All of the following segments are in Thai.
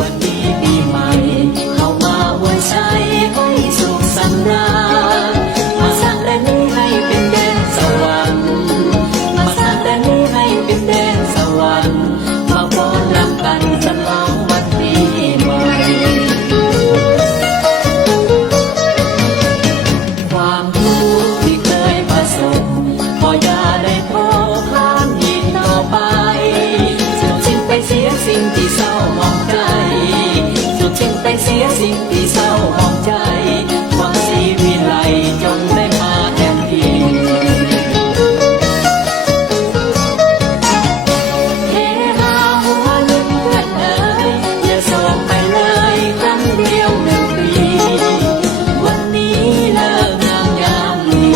วันดีปีใหม่เข้ามาอวยชัยให้สุขสำราญมาสร้างแดนนี้ให้เป็นแดนสวรรค์มาสร้างแดนนี้ให้เป็นแดนสวรรค์มาฟ้อนรำกันฉลองวันปีใหม่ความทุกข์ที่เคยประสบขออย่าได้พบผ่านอีกต่อไปสุดสิ้นไปเสียสิ่งที่เศร้าหมองใจสุดสิ้นไปเสียสิ่งที่เศร้าหมองใจความสีวิไลจงได้มาแทนที่เฮฮาหัวลุ้นเพื่อนเอ๋ยอย่าโศกไปเลยครั้งเดียวหนึ่งปีวันนี้เลิกงามยามดี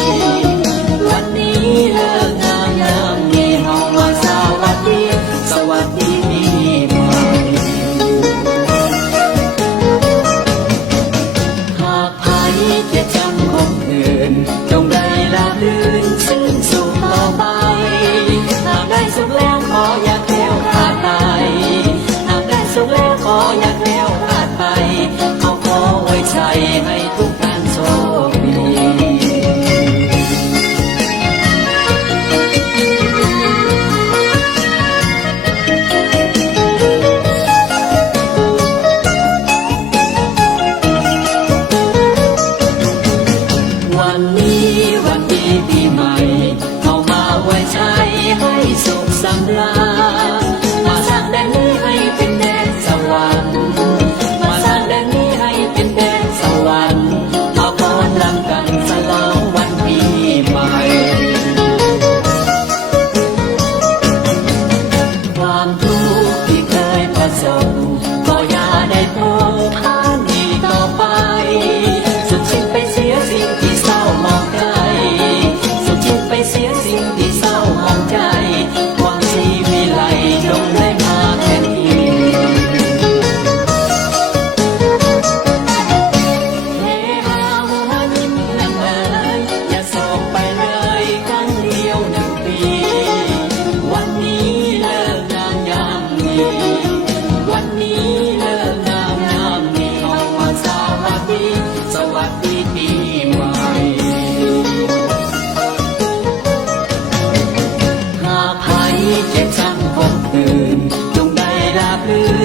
วันนี้เลิกงามยามดีเฮามาสวัสดีสวัสดีปีใหม่หากใครจะจำคงคืนจงได้ราบรื่นชื่นสุขต่อไปหากได้สุขแล้วขออย่าแคล้วคลาดไปหากได้สุขแล้วขออย่าแคล้วคลาดไปเขาขอไว้ใจให้ทุกท่านโชคดีวันนี้วันดีปีใหม่เข้ามาไว้ใช้ให้สุขสำราญมาสร้างแดนนี้ให้เป็นแดนสวรรค์มาสร้างแดนนี้ให้เป็นแดนสวรรค์มาฟ้อนรำกันฉลองวันปีใหม่ความทุกข์ที่เคยประสบก็อย่าได้พบผ่านอีกต่อไปสุดสิ้นไปเสียสิ่งที่เศร้าหมองใจสุดสิ้นไปเสียสิ่งที่เศร้าหมองใจความสีวิไลจงได้มาแทนที่เฮฮาหัวยิ้มแย้มเอ่ยอย่าโศกไปเลยครั้งเดียวหนึ่งปีวันนี้เลิกงามยามดีวันนี้เลิกงามยามดีเอามาสวัสดีสวัสดีปีใหม่หากใครเจ็บช้ำคงคืนจงได้ราบรื่